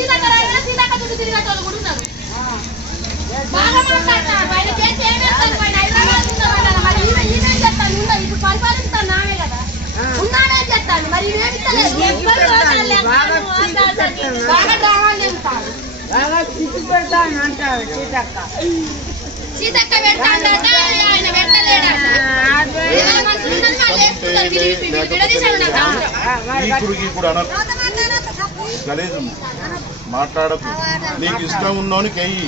సీతక్క రాయినా సీతక్క చుట్టూ తిరిగేటోళ్ళు కూడా ఉన్నారు. బాగా మాట్లాడతారు పైన కేసు ఏం వేస్తారు పైన హైదరాబాద్ ఉన్నారు మరి ఈయన ఈయన చెప్తాను ఉండదు ఇప్పుడు పరిపాలిస్తాను నావే కదా. ఉన్నానే చెప్తాను మరి ఇవేమి ఇస్తలేదు బాగా డ్రామాలు చెప్తాను బాగా చిచ్చు పెడతాను అంటారు సీతక్క. సీతక్క పెడతాను ఆయన పెడతలేడు? ఇప్పుడు ఇప్పుడు అన్నారు. గలీజం మాట్లాడకు. నీకు ఇష్టం ఉన్నోనికి అయ్యి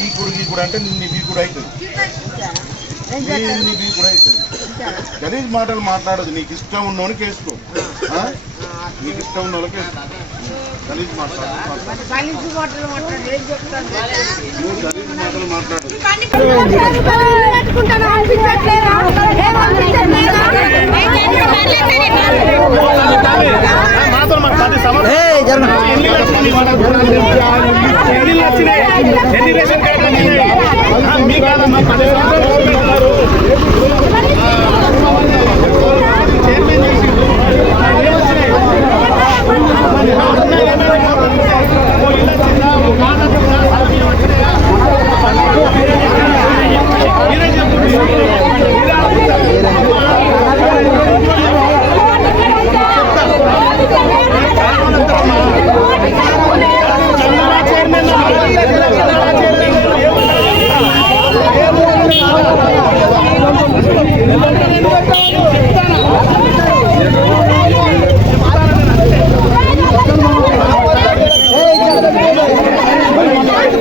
ఈ కూడా కూడా అంటే నీ బీ కూడా అవుతుంది. నీ కూడా అవుతుంది. గలీజ్ మాటలు మాట్లాడదు. నీకు ఇష్టం ఉన్నోనికి వేసుకో నీకు ఇష్టం ఉన్న వాళ్ళకి గలీజ్ మాట్లాడు మాట్లాడదు. ఎన్ని లక్షలే ఎన్ని రేషన్ కార్డు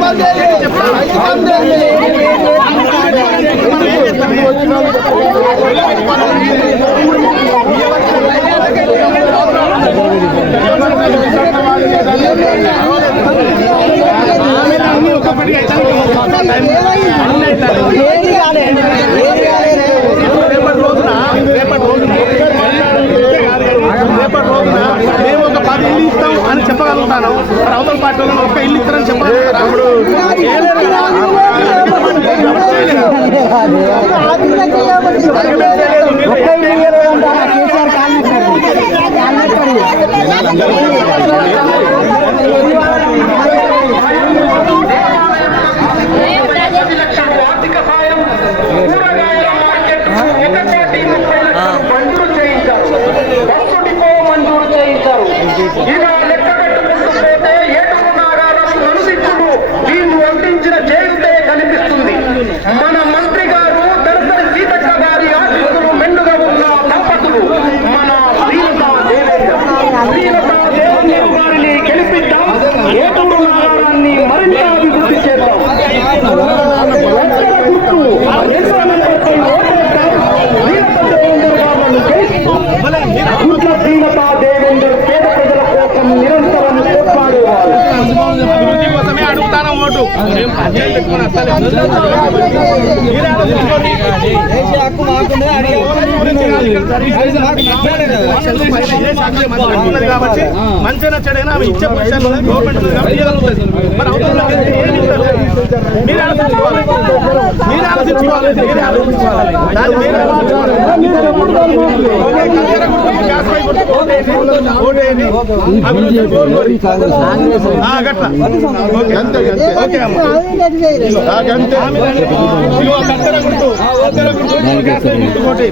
আমাদের కుట్ల శ్రీలత దేవేందర్ పేద ప్రజల కోసం నిరంతరం పోట్లాడేవారు చెడైనా ఇచ్చే గవర్నమెంట్ అంతే